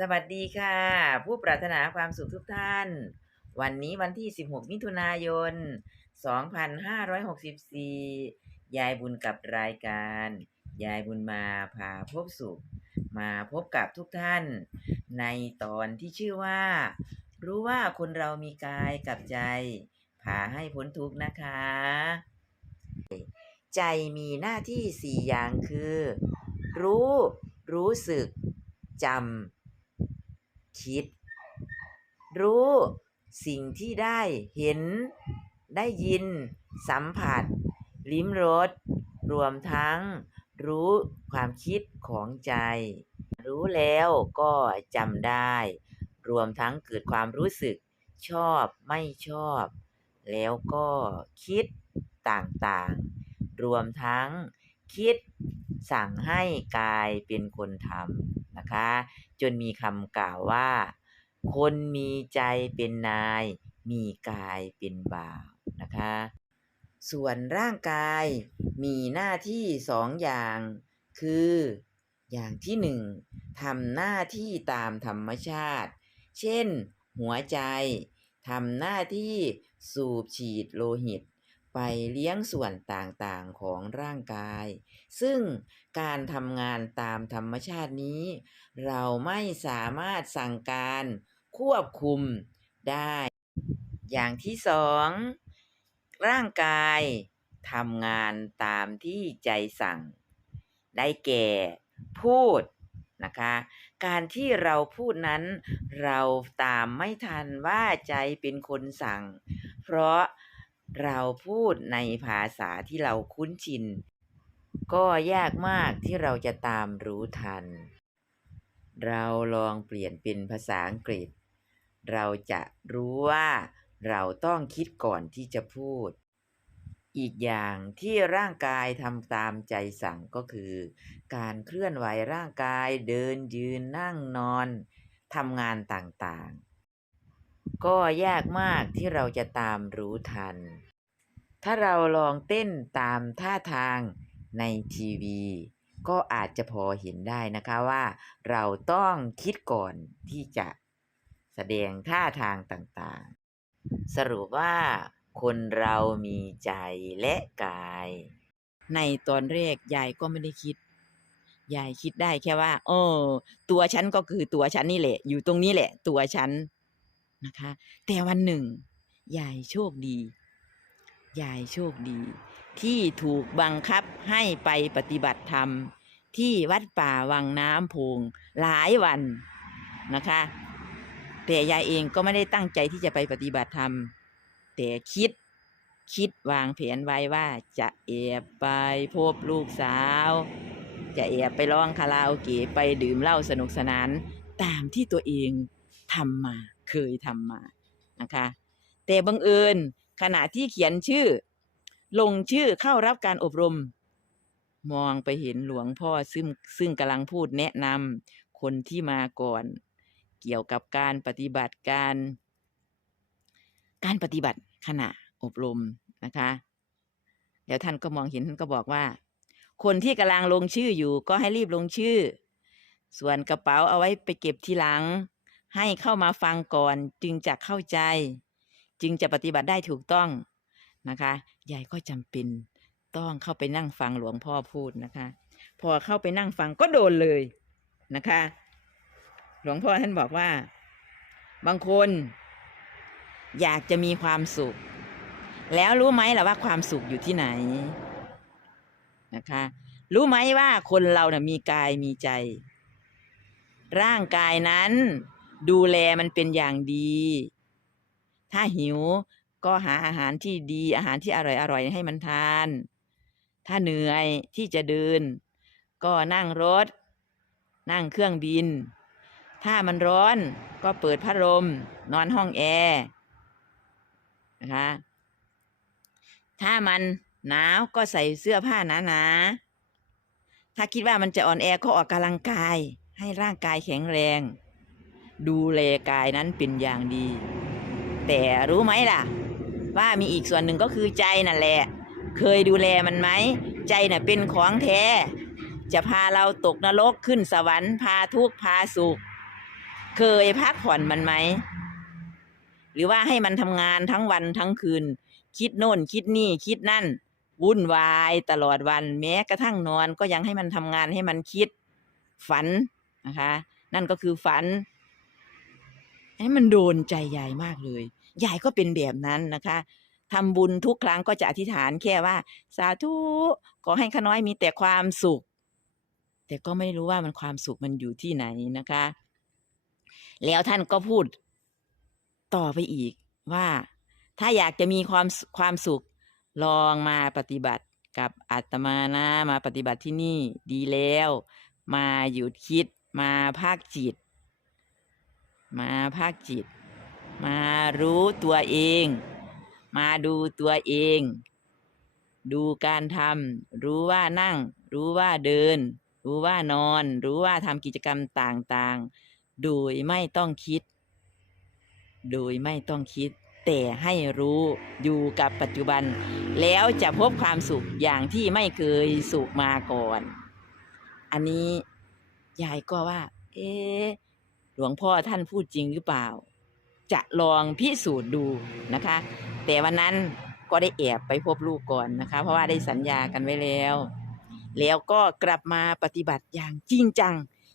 สวัสดีค่ะ ผู้ปรารถนาความสุขทุกท่าน วันนี้วันที่ 16 มิถุนายน 2564 ยายบุญกับรายการ ยายบุญมาพาพบสุข มาพบกับทุกท่าน ในตอนที่ชื่อว่า รู้ว่าคนเรามีกายกับใจพาให้พ้นทุกข์นะคะ ใจมีหน้าที่สี่อย่างคือ รู้ รู้สึกจำ คิด รู้สิ่งที่ได้เห็น ได้ยิน สัมผัส ลิ้มรส รวมทั้ง รู้ความคิดของใจ รู้แล้วก็จำได้ รวมทั้งเกิดความรู้สึก ชอบไม่ชอบ แล้วก็คิดต่างๆ รวมทั้ง คิด สั่งให้กายเป็นคนทำนะคะ จนมีคำกล่าวว่า คนมีใจเป็นนาย มีกายเป็นบ่าวนะคะ ส่วนร่างกายมีหน้าที่สองอย่าง คือ อย่างที่หนึ่งทำหน้าที่ตามธรรมชาติ เช่น หัวใจทำหน้าที่สูบฉีดโลหิต ไปเลี้ยงส่วนต่างๆของร่างกาย ซึ่งการทำงานตามธรรมชาตินี้ เราไม่สามารถสั่งการควบคุมได้ อย่างที่สองร่างกายทำงานตามที่ใจสั่ง ได้แก่พูดนะคะ การที่เราพูดนั้น เราตามไม่ทันว่าใจเป็นคนสั่ง เพราะ เราพูดในภาษาที่เราคุ้นชิน ก็ยากมากที่เราจะตามรู้ทัน เราลองเปลี่ยนเป็นภาษาอังกฤษ เราจะรู้ว่าเราต้องคิดก่อนที่จะพูด อีกอย่างที่ร่างกายทำตามใจสั่งก็คือ การเคลื่อนไหวร่างกายเดินยืนนั่งนอนทำงานต่างๆ ก็ยากมากที่เราจะตามรู้ทัน ถ้าเราลองเต้นตามท่าทางในทีวี ก็อาจจะพอเห็นได้นะคะว่า เราต้องคิดก่อนที่จะแสดงท่าทางต่างๆ สรุปว่าคนเรามีใจและกาย ในตอนแรกยายก็ไม่ได้คิด ยายคิดได้แค่ว่าเออตัวฉันก็คือตัวฉันนี่แหละ อยู่ตรงนี้แหละ ตัวฉัน นะคะ แต่วันหนึ่ง ยายโชคดี ยายโชคดี ที่ถูกบังคับให้ไปปฏิบัติธรรม ที่วัดป่าวังน้ำโพงหลายวันนะคะ แต่ยายเองก็ไม่ได้ตั้งใจที่จะไปปฏิบัติธรรม แต่คิดคิดวางแผนไว้ว่าจะแอบไปพบลูกสาว จะแอบไปร้องคาราโอเกะไปดื่มเหล้าสนุกสนานตามที่ตัวเองทำมา เคยทำมานะคะ แต่บังเอิญขณะที่เขียนชื่อ ลงชื่อเข้ารับการอบรม มองไปเห็นหลวงพ่อซึ่งซึ่งกำลังพูดแนะนำคนที่มาก่อน เกี่ยวกับการปฏิบัติการ การปฏิบัติขณะอบรมนะคะแล้วท่านก็มองเห็นท่านก็บอกว่า คนที่กำลังลงชื่ออยู่ก็ให้รีบลงชื่อ ส่วนกระเป๋าเอาไว้ไปเก็บทีหลัง ให้เข้ามาฟังก่อนจึงจะเข้าใจ จึงจะปฏิบัติได้ถูกต้องนะคะยายก็จำเป็นต้องเข้าไปนั่งฟังหลวงพ่อพูดนะคะ พอเข้าไปนั่งฟังก็โดนเลยนะคะ หลวงพ่อท่านบอกว่า บางคน อยากจะมีความสุข แล้วรู้ไหมล่ะว่าความสุขอยู่ที่ไหนนะคะ รู้ไหมว่าคนเรานะ่ะมีกายมีใจ ร่างกายนั้น ดูแลมันเป็นอย่างดี ถ้าหิวก็หาอาหารที่ดีอาหารที่อร่อยอร่อยให้มันทาน ถ้าเหนื่อยที่จะเดิน ก็นั่งรถ นั่งเครื่องบิน ถ้ามันร้อนก็เปิดพัดลมนอนห้องแอร์นะคะถ้ามันหนาวก็ใส่เสื้อผ้าหนาๆถ้าคิดว่ามันจะอ่อนแอก็ออกกำลังกาย ให้ร่างกายแข็งแรง ดูแลกายนั้นเป็นอย่างดี แต่รู้ไหมล่ะ ว่ามีอีกส่วนหนึ่งก็คือใจนั่นแหละ เคยดูแลมันไหม ใจน่ะเป็นของแท้ จะพาเราตกนรกขึ้นสวรรค์พาทุกข์พาสุข เคยพักผ่อนมันไหม หรือว่าให้มันทำงานทั้งวันทั้งคืน คิดโน่นคิดนี่คิดนั่น วุ่นวายตลอดวันแม้กระทั่งนอนก็ยังให้มันทำงานให้มันคิด ฝันนะคะ นั่นก็คือฝัน ให้มันโดนใจยายมากเลย ยายก็เป็นแบบนั้นนะคะทำบุญทุกครั้งก็จะอธิษฐานแค่ว่า สาธุขอให้ข้าน้อยมีแต่ความสุข แต่ก็ไม่รู้ว่ามันความสุขมันอยู่ที่ไหนนะคะ แล้วท่านก็พูดต่อไปอีกว่า ถ้าอยากจะมีความความสุขลองมาปฏิบัติกับอาตมานะมาปฏิบัติที่นี่ดีแล้ว มาหยุดคิดมาภาคจิต มาภาคจิต มารู้ตัวเอง มาดูตัวเอง ดูการทำรู้ว่านั่ง รู้ว่าเดิน รู้ว่านอน รู้ว่าทำกิจกรรมต่างๆ โดยไม่ต้องคิด โดยไม่ต้องคิด แต่ให้รู้อยู่กับปัจจุบัน แล้วจะพบความสุขอย่างที่ไม่เคยสุขมาก่อน อันนี้ยายก็ว่า เอ๊ หลวงพ่อท่านพูดจริงหรือเปล่า จะลองพิสูจน์ดูนะคะ แต่วันนั้นก็ได้แอบไปพบลูกก่อนนะคะ เพราะว่าได้สัญญากันไว้แล้ว แล้วก็กลับมาปฏิบัติอย่างจริงจัง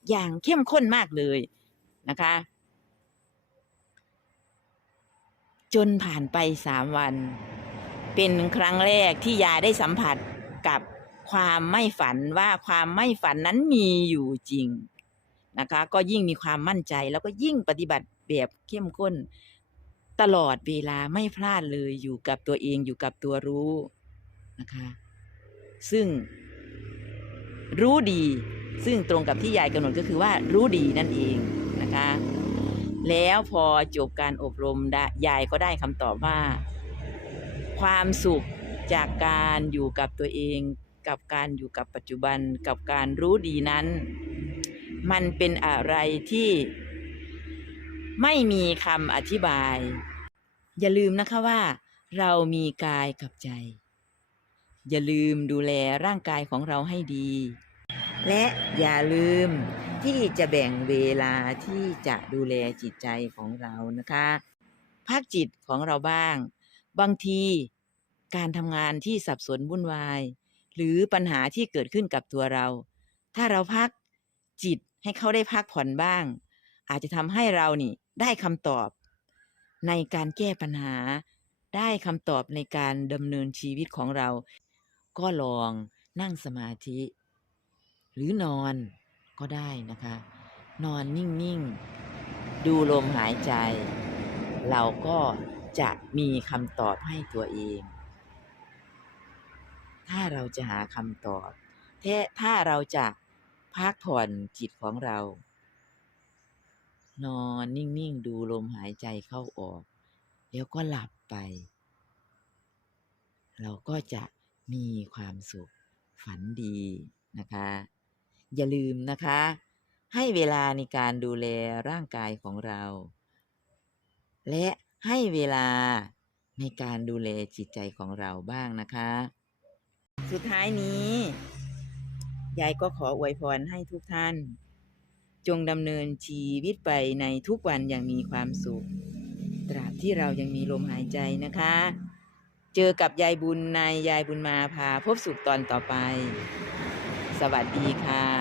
อย่างเข้มข้นมากเลยนะคะ จนผ่านไปสามวัน เป็นครั้งแรกที่ยายได้สัมผัสกับความไม่ฝันว่าความไม่ฝันนั้นมีอยู่จริง นะคะ ก็ยิ่งมีความมั่นใจแล้วก็ยิ่งปฏิบัติแบบเข้มข้น ตลอดเวลาไม่พลาดเลยอยู่กับตัวเองอยู่กับตัวรู้นะคะ ซึ่งรู้ดี ซึ่งตรงกับที่ยายกำหนดก็คือว่ารู้ดีนั่นเองนะคะ แล้วพอจบการอบรมยายก็ได้คำตอบว่า ความสุขจากการอยู่กับตัวเอง กับการอยู่กับปัจจุบัน กับการรู้ดีนั้น มันเป็นอะไรที่ไม่มีคำอธิบาย อย่าลืมนะคะว่า เรามีกายกับใจ อย่าลืมดูแลร่างกายของเราให้ดี และอย่าลืมที่จะแบ่งเวลาที่จะดูแลจิตใจของเรานะคะ พักจิตของเราบ้าง บางทีการทำงานที่สับสนวุ่นวาย หรือปัญหาที่เกิดขึ้นกับตัวเรา ถ้าเราพัก จิตให้เขาได้พักผ่อนบ้าง อาจจะทำให้เรานี่ได้คำตอบ ในการแก้ปัญหา ได้คำตอบในการดำเนินชีวิตของเรา ก็ลองนั่งสมาธิ หรือนอนก็ได้นะคะ นอนนิ่ง ๆ ดูลมหายใจ เราก็จะมีคำตอบให้ตัวเอง ถ้าเราจะหาคำตอบ ถ้าเราจะ พักผ่อนจิตของเรา นอนนิ่ง ๆ ดูลมหายใจเข้าออก แล้วก็หลับไป เราก็จะมีความสุขฝันดีนะคะ อย่าลืมนะคะ ให้เวลาในการดูแลร่างกายของเรา และให้เวลาในการดูแลจิตใจของเราบ้างนะคะ สุดท้ายนี้ ยายก็ขออวยพรให้ทุกท่าน จงดำเนินชีวิตไปในทุกวันอย่างมีความสุข ตราบที่เรายังมีลมหายใจนะคะ เจอกับยายบุญในยายบุญมาพาพบสุขตอนต่อไป สวัสดีค่ะ